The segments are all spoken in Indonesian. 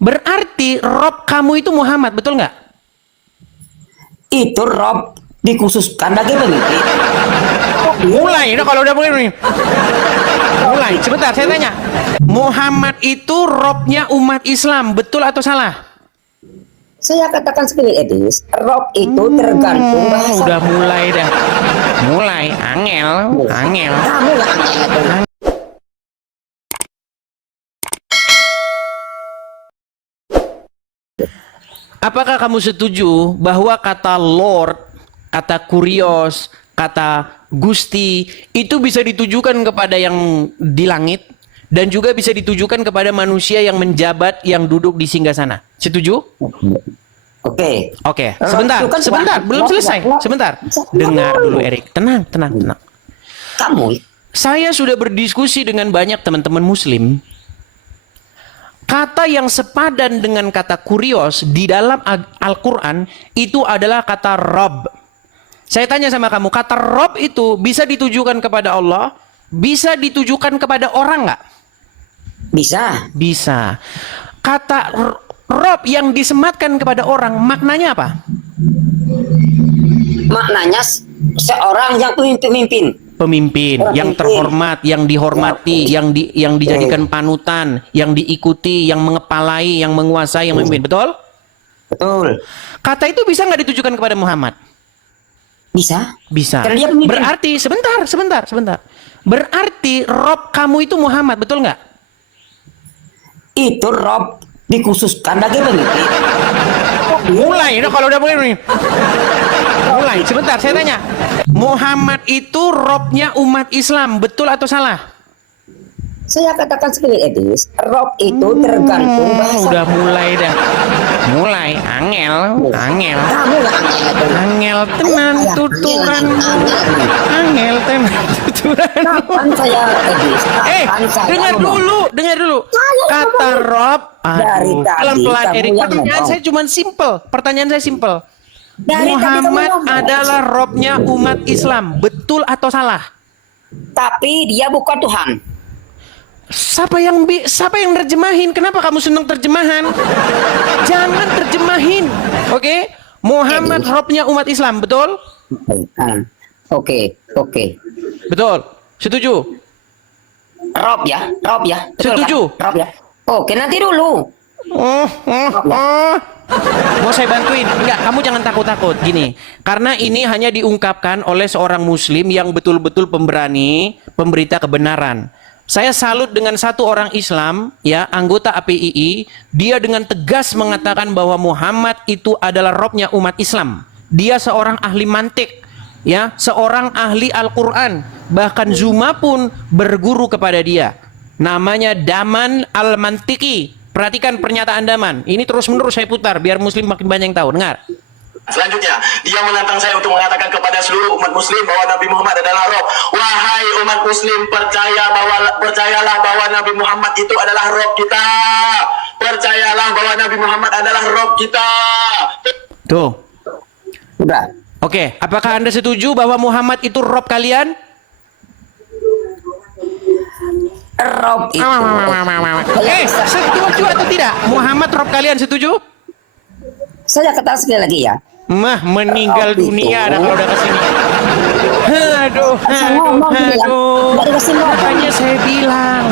Berarti Rob kamu itu Muhammad, betul nggak? Itu Rob dikhususkan lagi begitu. Mulai, nah kalau udah mulai. Mulai, sebentar saya tanya. Muhammad itu Robnya umat Islam, betul atau salah? Saya katakan seperti Edis, Rob itu tergantung bahasa. Udah mulai dah. Mulai, angel. Kamu yang aneh. Apakah kamu setuju bahwa kata Lord, kata Kurios, kata Gusti itu bisa ditujukan kepada yang di langit dan juga bisa ditujukan kepada manusia yang menjabat yang duduk di singgasana? Setuju? Oke. Oke, sebentar, belum selesai. Sebentar. Dengar dulu Erik. Tenang. Kamu Saya sudah berdiskusi dengan banyak teman-teman muslim. Kata yang sepadan dengan kata kurios di dalam Al-Quran itu adalah kata Rob. Saya tanya sama kamu, kata Rob itu bisa ditujukan kepada Allah, bisa ditujukan kepada orang nggak? bisa. Bisa. Kata Rob yang disematkan kepada orang, maknanya apa? Maknanya seorang yang pemimpin. Pemimpin yang terhormat, yang dihormati, yang dijadikan panutan, yang diikuti, yang mengepalai, yang menguasai, yang memimpin. Betul? Betul. Kata itu bisa nggak ditujukan kepada Muhammad? Bisa. Bisa. Karena dia pemimpin. Berarti sebentar. Berarti Rob kamu itu Muhammad, betul nggak? Itu Rob dikhususkan lagi begitu. Mulai, nah kalau udah mulai. Mulai, sebentar saya tanya. Muhammad itu Robnya umat Islam, betul atau salah? Saya katakan seperti Edis, Rob itu tergantung bahasa. Udah mulai dah. Mulai, angel. Kamu yang aneh. Angel tenan tuturan. Angel tenan tuturan. Kapan saya Edis? Kapan saya dengar ngomong? dulu. Kata Rob, Dari tadi pelan-pelan kamu Erik. yang Pertanyaan ngomong. saya cuma simple. Pertanyaan saya simple. Dari tadi kamu Muhammad ngomong. adalah Robnya umat Islam, betul atau salah? Tapi dia bukan Tuhan. Siapa yang nerjemahin? Kenapa kamu senang terjemahan? Jangan terjemahin, oke? Muhammad Robnya umat Islam, betul? Oke. Betul. Setuju? Rob ya. Betul Setuju. kan? Rob ya. Oke, nanti dulu. Oh. Mau saya bantuin? Enggak, kamu jangan takut-takut. Gini, karena ini hanya diungkapkan oleh seorang muslim yang betul-betul pemberani, pemberita kebenaran. Saya salut dengan satu orang Islam, ya, anggota APII, dia dengan tegas mengatakan bahwa Muhammad itu adalah Robnya umat Islam. Dia seorang ahli mantik, ya, seorang ahli Al-Quran. Bahkan Zuma pun berguru kepada dia. Namanya Daman Al-Mantiki. Perhatikan pernyataan Daman. Ini terus-menerus saya putar biar muslim makin banyak yang tahu. Dengar. Selanjutnya, dia menantang saya untuk mengatakan kepada seluruh umat muslim bahwa Nabi Muhammad adalah Rob. Wahai umat muslim, percayalah bahwa Nabi Muhammad itu adalah Rob kita. Percayalah bahwa Nabi Muhammad adalah Rob kita. Tuh. Udah. Oke, apakah Anda setuju bahwa Muhammad itu Rob kalian? Rob itu. Setuju atau tidak? Muhammad Rob kalian setuju? Saya katakan sekali lagi ya. Meninggal dunia dah kalau udah kesini. Aduh. Makanya saya bilang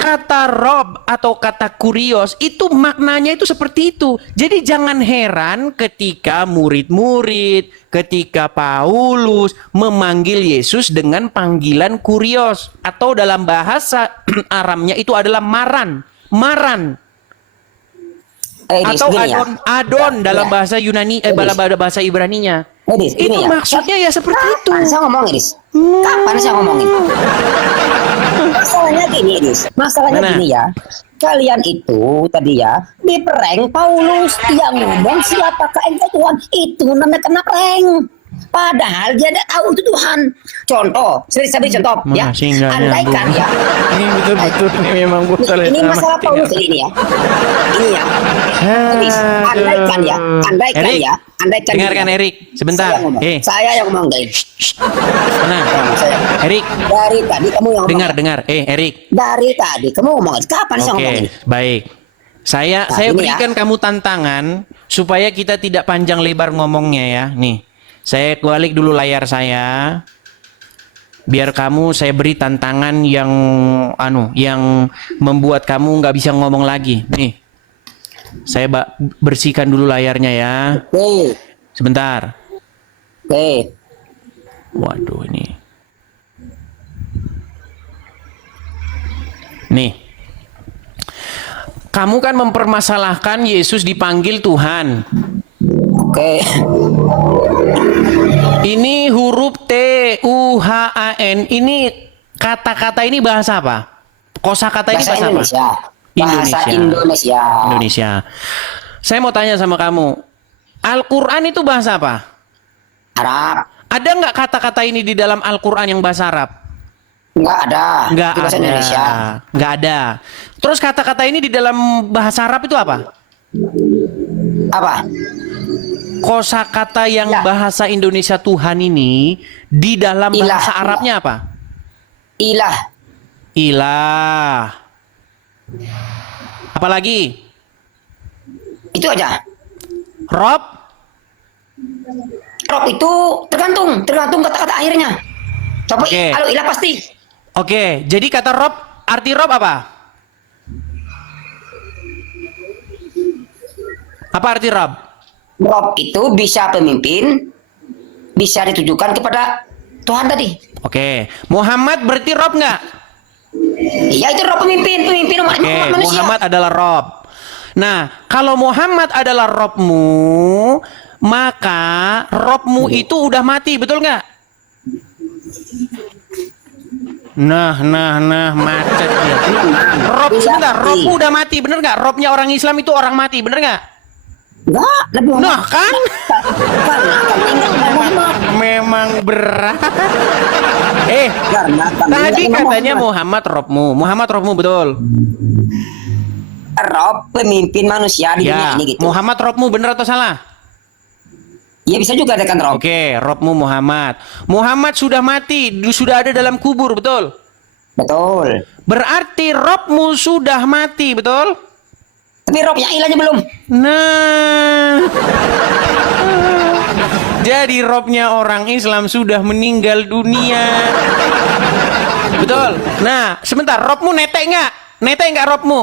kata Rob atau kata kurios itu maknanya itu seperti itu. Jadi jangan heran ketika murid-murid, ketika Paulus memanggil Yesus dengan panggilan kurios atau dalam bahasa Aramnya itu adalah maran. Atau adon dalam bahasa Yunani, dalam bahasa Ibraninya. Itu maksudnya ya seperti itu. Kapan saya ngomong, Edis? Kapan saya ngomongin? Masalahnya gini, Edis. Gini ya. Kalian itu tadi ya di prank Paulus yang ngomong siapakah engkau Tuhan. Itu namanya kena prank. Padahal dia tidak tahu itu Tuhan. Contoh, saya beri contoh ya. Andaikan ya. Ini betul-betul ini memang ini masalah Paulus ini ya. Ini ya. Andaikan ya. Andaikan. Dengarkan Erik, sebentar. Saya yang ngomong guys. Nah, Erik. Dari tadi kamu yang ngomong. Dengar. Erik. Dari tadi kamu ngomong. Kapan saya ngomong ini? Baik. Saya ini berikan kamu tantangan supaya kita tidak panjang lebar ngomongnya ya. Nih, saya balik dulu layar saya. Biar kamu saya beri tantangan yang membuat kamu nggak bisa ngomong lagi. Nih, saya bersihkan dulu layarnya ya. Oke. Sebentar. Oke. Waduh ini. Nih. Kamu kan mempermasalahkan Yesus dipanggil Tuhan. Oke. Ini huruf T-U-H-A-N. Ini kata-kata ini bahasa apa? Kosakata ini bahasa Indonesia. apa? Bahasa Indonesia. Indonesia. Saya mau tanya sama kamu. Al-Quran itu bahasa apa? Arab. Ada nggak kata-kata ini di dalam Al-Quran yang bahasa Arab? Nggak ada. Nggak Itu bahasa ada. Indonesia. Nggak ada. Terus kata-kata ini di dalam bahasa Arab itu apa? Apa? Kosakata yang Ya. bahasa Indonesia Tuhan ini di dalam Ilah, bahasa Arabnya apa? Ilah. Ilah. Apalagi? Itu aja. Rob? Rob itu tergantung kata-kata akhirnya. Coba Oke. kalau ilah pasti. Oke, jadi kata Rob, arti Rob apa? Apa arti Rob? Rob itu bisa pemimpin, bisa ditujukan kepada Tuhan tadi. Oke, Muhammad berarti Rob nggak? Iya itu Rob pemimpin umat Oke, manusia. Muhammad adalah Rob. Nah, kalau Muhammad adalah Robmu, maka Robmu itu udah mati, betul nggak? Nah, macet ya. Rob, sebentar, Robmu udah mati, bener nggak? Robnya orang Islam itu orang mati, bener nggak? Enggak, Nabi Muhammad. Nah, kan? Karena kami ingat Nabi Muhammad. Memang berat. Karena kami Tadi ingat Nabi katanya Muhammad. Muhammad Robmu, betul? Rob pemimpin manusia di dunia Ya, ini gitu. Muhammad Robmu bener atau salah? Ya bisa juga kan Rob. Oke, Robmu Muhammad. Muhammad sudah mati, sudah ada dalam kubur, betul? Betul. Berarti Robmu sudah mati, betul? Tapi Robnya ilahnya belum. Nah, jadi Robnya orang Islam sudah meninggal dunia, betul? Nah, sebentar, Robmu netek nggak? Netek nggak Robmu?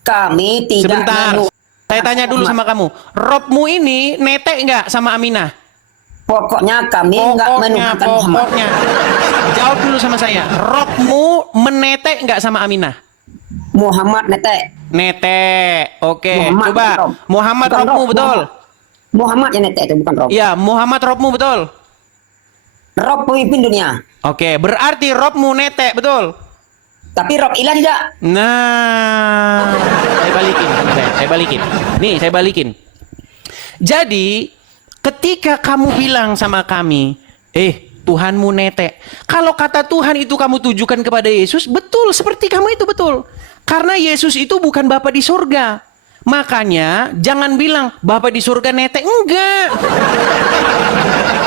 Kami tidak Sebentar, menu- saya tanya dulu sama kamu. Robmu ini netek nggak sama Aminah? Pokoknya kami nggak menuhankan Muhammad. Pokoknya. Jawab dulu sama saya. Robmu menetek nggak sama Aminah? Muhammad netek. Netek. Oke, Muhammad, coba. Rob. Muhammad Bukan Robmu, Rob, betul? Muhammad yang netek itu bukan Rob. Iya, Muhammad Robmu, betul? Rob pemimpin dunia. Oke, berarti Robmu netek, betul? Tapi Rob ilah tidak. Nah, saya balikin. Nih, saya balikin. Jadi, ketika kamu bilang sama kami, Tuhanmu netek. Kalau kata Tuhan itu kamu tujukan kepada Yesus, betul, seperti kamu itu betul. Karena Yesus itu bukan Bapa di surga. Makanya, jangan bilang Bapa di surga netek. Enggak.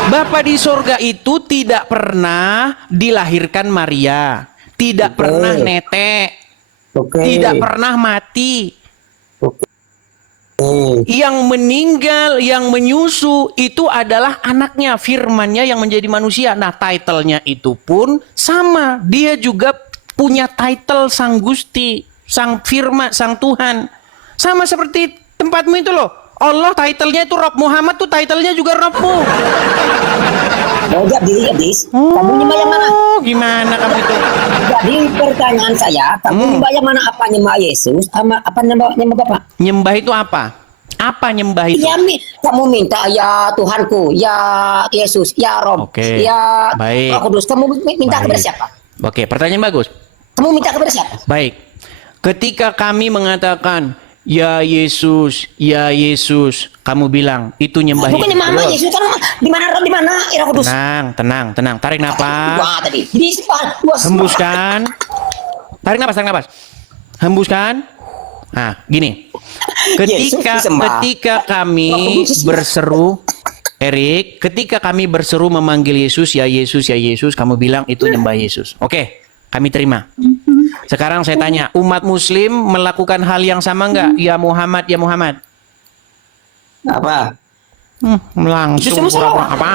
Bapa di surga itu tidak pernah dilahirkan Maria. Tidak pernah netek. Tidak pernah mati. Yang meninggal, yang menyusu itu adalah anaknya, firmannya yang menjadi manusia. Nah, title-nya itu pun sama. Dia juga punya title Sang Gusti, Sang Firman, Sang Tuhan. Sama seperti tempatmu itu loh. Allah title-nya itu Rob, Muhammad tuh title-nya juga Robmu. Oh, jadi Adis, kamu nyembah yang mana? Oh, gimana kamu itu? Jadi pertanyaan saya, kamu nyembah yang mana? Apa nyembah Yesus sama apa nyembah Bapak? Nyembah itu apa? Apa nyembah itu? Ya, kamu minta ya Tuhanku, ya Yesus, ya Rob, Oke, ya baik. Roh Kudus. Kamu minta Baik. kepada siapa? Oke, pertanyaan bagus. Kamu minta kepada siapa? Baik. Ketika kami mengatakan ya Yesus, kamu bilang itu nyembah Bukan nyembah Betul. Yesus, kan di mana Rob, di mana Roh Kudus? Tenang. Tarik napas. Wah, tadi. Jadi, Hembuskan. Tarik napas. Hembuskan. Nah, gini. Ketika kami berseru, Erik, ketika kami berseru memanggil Yesus, ya Yesus, kamu bilang itu nyembah Yesus. Oke, kami terima. Sekarang saya tanya, umat muslim melakukan hal yang sama nggak? Ya Muhammad, ya Muhammad. Apa? Langsung Itu semua salah. apa?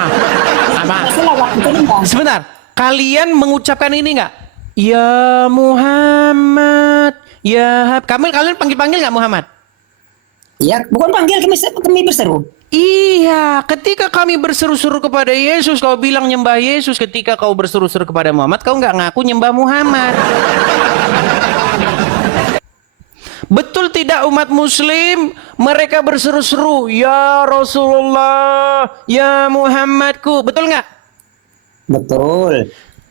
Selawat itu nyembah. Sebentar, kalian mengucapkan ini nggak? Ya Muhammad, ya kalian panggil nggak Muhammad? Ya, bukan panggil kami berseru. Iya, ketika kami berseru-seru kepada Yesus, kau bilang nyembah Yesus. Ketika kau berseru-seru kepada Muhammad, kau nggak ngaku nyembah Muhammad. Betul tidak umat muslim? Mereka berseru-seru, ya Rasulullah, ya Muhammadku. Betul nggak? Betul.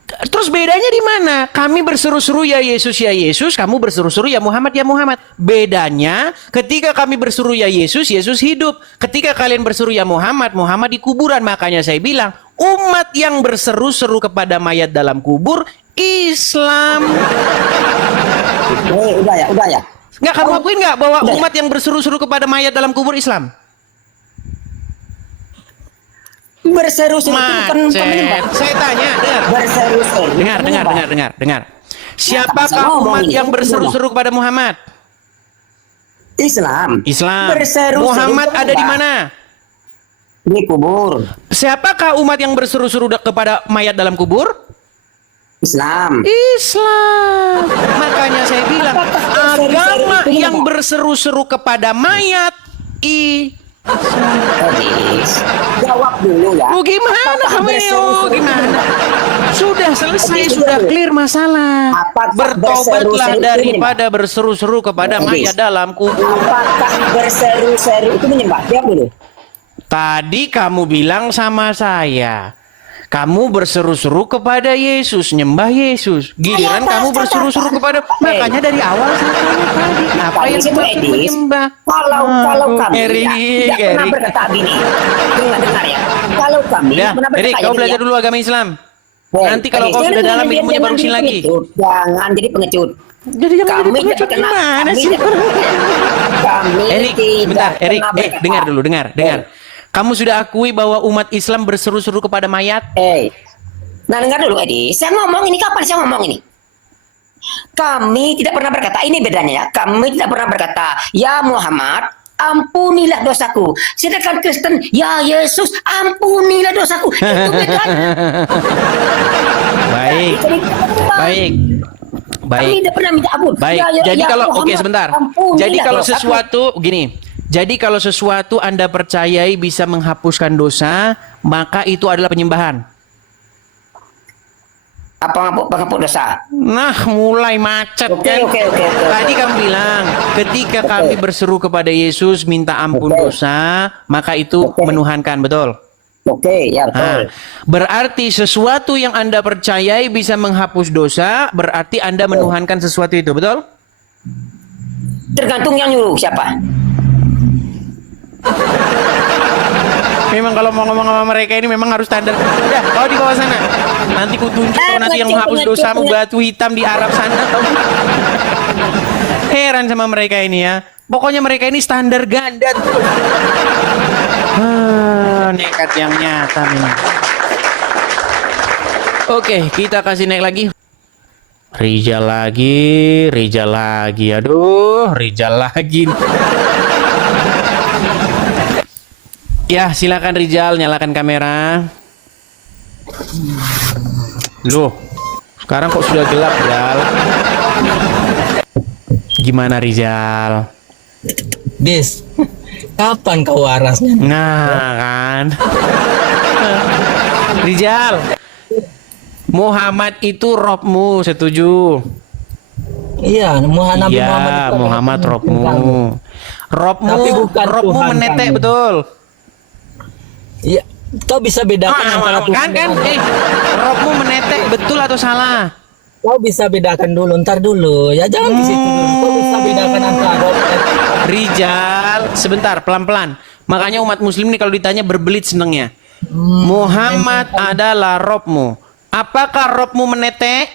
Terus bedanya di mana? Kami berseru-seru ya Yesus, kamu berseru-seru ya Muhammad, ya Muhammad. Bedanya ketika kami berseru ya Yesus, Yesus hidup. Ketika kalian berseru ya Muhammad, Muhammad di kuburan. Makanya saya bilang, umat yang berseru-seru kepada mayat dalam kubur, Islam. Udah ya. Nggak, kamu akuin nggak bahwa umat yang berseru-seru kepada mayat dalam kubur Islam? Berseru-seru itu bukan menyembah. Saya tanya, Berseru-seru. dengar. Siapakah umat yang berseru-seru kepada Muhammad? Islam. Berseru-seru Muhammad itu ada di menyembah. mana? Di kubur. Siapakah umat yang berseru-seru kepada mayat dalam kubur? Islam. Makanya saya bilang, agama yang berseru-seru kepada mayat Hadis. Jawab dulu ya. Gimana Apakah kamu ini? berseru-seru Gimana? Sudah selesai, sudah clear masalah. Apakah Bertobatlah berseru-seru itu daripada berseru-seru kepada mayat dalam kubur. Apakah berseru-seru itu menyembah? Jawab dulu. Tadi kamu bilang sama saya, kamu berseru-seru kepada Yesus, nyembah Yesus. Giliran kamu berseru-seru kepada, makanya dari awal saya tanya tadi, apa yang Itu dimaksud Edis, menyembah? kalau kami tidak pernah Erik. berkata gini, dengar ya. Kalau kami Ya, tidak pernah berkata Erik, kau gini, belajar ya. dulu agama Islam. Hei, Nanti kalau Edis, kau sudah jangan dalam jadi- ilmunya jangan baru jadi sini lagi. pengecut. Jangan jadi pengecut. Jadi jangan jadi pengecut gimana sih? Kami Erik, tidak sebentar, Erik, pernah berkata. dengar dulu, dengar. Kamu sudah akui bahwa umat Islam berseru-seru kepada mayat? Nah, dengar dulu Edi. Saya ngomong ini kapan saya ngomong ini? Kami tidak pernah berkata, ini bedanya ya. Kami tidak pernah berkata, ya Muhammad, ampunilah dosaku. Sedangkan Kristen, ya Yesus, ampunilah dosaku. Itu bedanya. Baik, baik. Kami tidak pernah minta ampun. Baik, Ya, jadi ya kalau Muhammad, oke sebentar. ampunilah Jadi kalau dosaku. sesuatu gini, jadi kalau sesuatu Anda percayai bisa menghapuskan dosa, maka itu adalah penyembahan. Apa penghapus dosa? Nah, mulai macet kan. Oke. Tadi kamu bilang, ketika kami berseru kepada Yesus minta ampun Oke. dosa, maka itu Oke. menuhankan, betul? Oke, ya Nah, betul. berarti sesuatu yang Anda percayai bisa menghapus dosa, berarti Anda menuhankan sesuatu itu, betul? Tergantung yang nyuruh siapa. Memang kalau mau ngomong sama mereka ini memang harus standar. Udah, kau di bawah sana. Nanti ku tunjuk kau nanti yang menghapus dosamu batu hitam di Arab sana. Heran sama mereka ini ya. Pokoknya mereka ini standar ganda tuh. Nekat yang nyata memang. Oke, kita kasih naik lagi. Rijal lagi. Aduh, Rijal lagi. Ya, silakan Rijal, nyalakan kamera. Loh, sekarang kok sudah gelap, Rijal? Gimana, Rijal? Dis, kapan kau warasnya? Nah, kan. Rijal, Muhammad itu Robmu, setuju? Iya, Nabi Muhammad. Iya, itu Muhammad adalah Robmu. Tapi bukan Robmu Tuhan menetek, kami. betul? Iya, kau bisa bedakan antara Tuhan kan? Robmu menetek, betul atau salah? Kau bisa bedakan dulu, ntar dulu. Ya jangan di situ dulu. Kau bisa bedakan antara Rijal, sebentar, pelan-pelan. Makanya umat muslim ini kalau ditanya berbelit senengnya. Muhammad adalah Robmu. Apakah Robmu menetek?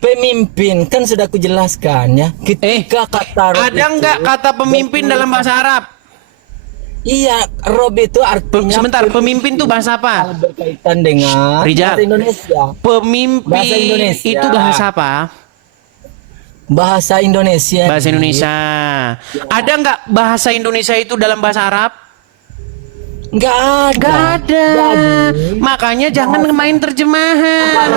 pemimpin, kan sudah kujelaskan ya. Ketika kata Rob Ada nggak kata pemimpin dalam bahasa Arab? Iya, Rob itu artinya Sebentar, pemimpin itu bahasa apa? berkaitan dengan Rijal. bahasa Indonesia. Pemimpin Bahasa Indonesia. itu bahasa apa? Bahasa Indonesia. Bahasa Indonesia. Ada nggak bahasa Indonesia itu dalam bahasa Arab? Nggak ada. Nggak ada. Makanya jangan main terjemahan.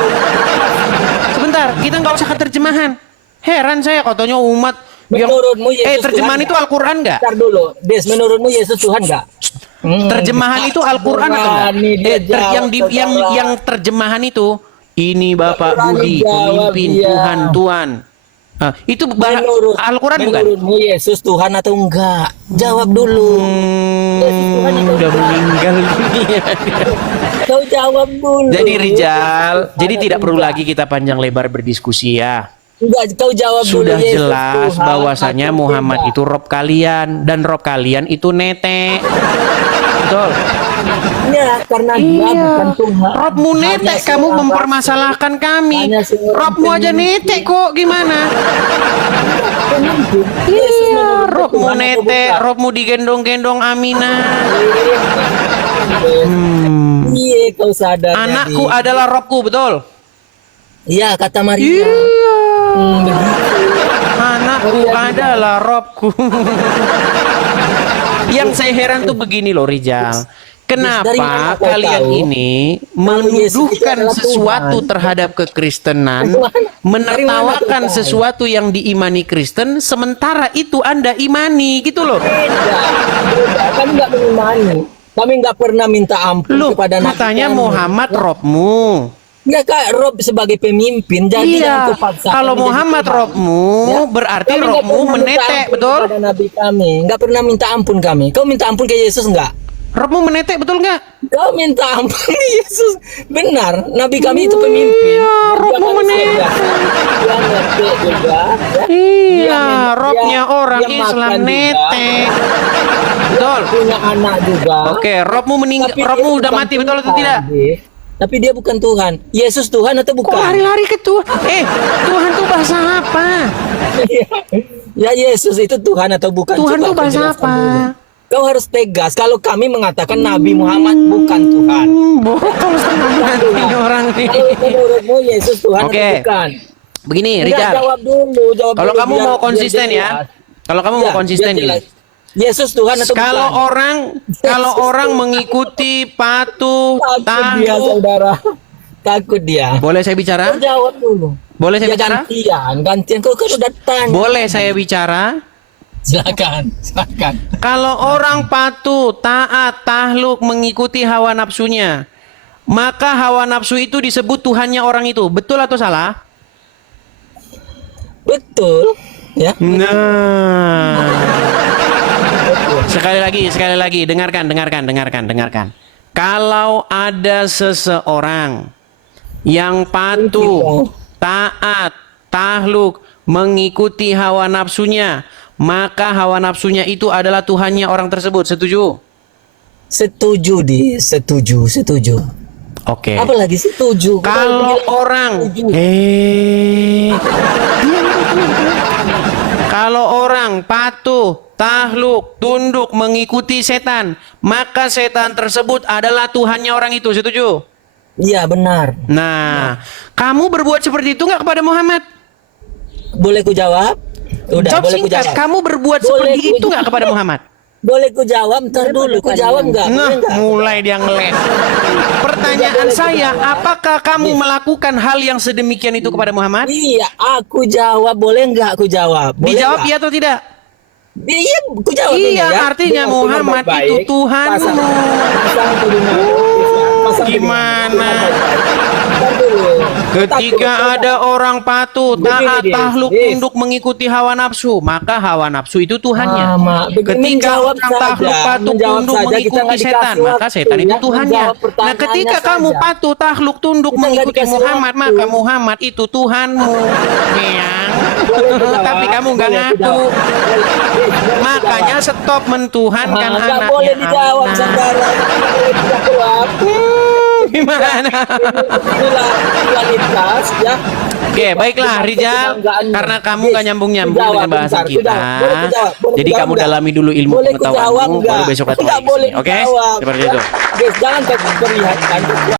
Sebentar, kita nggak usah ke terjemahan. Heran saya katanya umat yang Menurutmu Yesus terjemahan Tuhan itu Al-Quran nggak? Ntar dulu, Des, menurutmu Yesus Tuhan nggak? Terjemahan itu Al-Quran atau enggak? Berani dia jawab, saudara. Yang terjemahan itu ini Bapak Berani Budi jawab pemimpin dia. Tuhan. Itu Al-Quran bukan? Menurutmu Yesus Tuhan atau enggak? Jawab dulu. Yesus Tuhan atau Udah enggak? meninggal dunia. Kau jawab dulu. Jadi Rijal, jadi tidak perlu lagi kita panjang lebar berdiskusi ya. Enggak, kau jawab Sudah dulu. Yesus jelas Tuhan bahwasanya atau Muhammad enggak? itu Rob kalian dan Rob kalian itu netek. Betul. Ya, karena dia bukan Tuhan. Robmu Hanya netek, kamu seorang mempermasalahkan kami. Hanya seorang Robmu aja netek kok, gimana? pemimpin. Yesus Iya, menurutmu Robmu Tuhan atau netek, bukan? Robmu digendong-gendong Aminah. Iya, kau sadar. Anakku jadi. adalah Robku, betul? Iya, kata Maria. Iya. Begitu. Anakku adalah Robku. Yang saya heran tuh begini loh, Rijal. Dari mana Kenapa kau kalian tahu? ini Yesus itu menuduhkan adalah sesuatu Tuhan? terhadap kekristenan, Dari mana menertawakan kau tahu? sesuatu yang diimani Kristen, sementara itu Anda imani, gitu loh. Beda. Kami nggak mengimani. Kami nggak pernah minta ampun Loh, kepada Nabi katanya kami. Muhammad Robmu. Ya Kak, Rob sebagai pemimpin, jadi Iya, jangan kau paksakan kalau menjadi Muhammad Tuhan. Robmu, Ya. berarti Kami nggak Robmu pernah minta menetek, ampun betul? kepada Nabi kami, nggak pernah minta ampun kami. Kau minta ampun ke Yesus nggak? Robmu menetek, betul nggak? Kau minta ampun ke Yesus. Benar, Nabi kami itu pemimpin. Iya, Dia Robmu manusia menetek. biasa. Dia netek juga. Ya. Iya, Robnya dia orang Islam makan juga. netek. Betul. Punya anak juga. Oke, Robmu meninggal, Tapi dia Robmu udah bukan mati, betul atau Tuhan, tidak? Dek. Tapi dia bukan Tuhan. Yesus Tuhan atau Kok bukan? lari-lari ke Tuhan? Tuhan tuh bahasa apa? Ya Yesus itu Tuhan atau bukan? Tuhan Coba tuh kau bahasa jelaskan apa? dulu. Kau harus tegas. Kalau kami mengatakan Nabi Muhammad bukan Tuhan. Bohong setengah mati ini orang nih. Kalau menurutmu Yesus Tuhan Oke. atau bukan? Begini, Enggak, Rijal. jawab dulu. Jawab Kalau dulu, kamu biar- mau biar konsisten ya. jelas. Kalau kamu Ya, mau konsisten biar gini. jelas. Yesus Tuhan atau Kalau bukan? orang mengikuti patuh, Takut dia, tunduk. saudara. Takut dia. Boleh saya bicara? Kau jawab dulu. Boleh saya Ya bicara? gantian. Kau udah tanya. Boleh saya bicara? Silakan. Kalau orang patuh, taat, tahluk, mengikuti hawa nafsunya, maka hawa nafsu itu disebut Tuhannya orang itu. Betul atau salah? Betul. Ya. Nah. Sekali lagi, dengarkan. Kalau ada seseorang yang patuh, taat, tahluk, mengikuti hawa nafsunya, maka hawa nafsunya itu adalah Tuhannya orang tersebut. Setuju? Setuju. Oke. Apalagi setuju. Kalau orang kalau orang patuh, tahluk, tunduk, mengikuti setan, maka setan tersebut adalah Tuhannya orang itu. Setuju? Iya benar. Nah, kamu berbuat seperti itu nggak kepada Muhammad? Boleh ku jawab? Udah, Jawab boleh ku singkat. jawab. Kamu berbuat Boleh seperti ku itu nggak kepada Muhammad? Boleh ku jawab, ntar dulu ku jawab enggak? Nah, Boleh nggak? mulai dia ngeles. Pertanyaan saya, apakah kamu melakukan hal yang sedemikian itu kepada Muhammad? Iya, aku jawab. Boleh enggak aku jawab? Boleh Dijawab nggak? iya atau tidak? Iya, ku jawab ini Iya, ya. artinya Dengan Muhammad baik-baik. itu Tuhanmu. Pasang telinga. Gimana? Ntar dulu. Ketika ada orang patuh, taat, Begini, Dis. tahluk, Dis. tunduk, mengikuti hawa nafsu, maka hawa nafsu itu Tuhannya. Ketika menjawab orang tahluk, patuh, tunduk, mengikuti setan, maka setan itu Tuhannya. Nah, ketika kamu patuh, tahluk, tunduk, Kita nggak mengikuti dikasih Muhammad, waktu. maka Muhammad itu Tuhanmu. Meyang. Tapi kamu nggak ngaku. Makanya stop mentuhankan nggak anaknya. boleh dijawab, Aminah. saudara. Nggak boleh dijawab. Gimana? Inilah kualitas ya. Oke, baiklah Rijal, karena kamu nggak nyambung-nyambung dengan bahasa kita, jadi kamu dalami dulu ilmu pengetahuanmu, baru besok datang lagi ke sini. Oke, seperti itu. Guys, jangan terlihatkan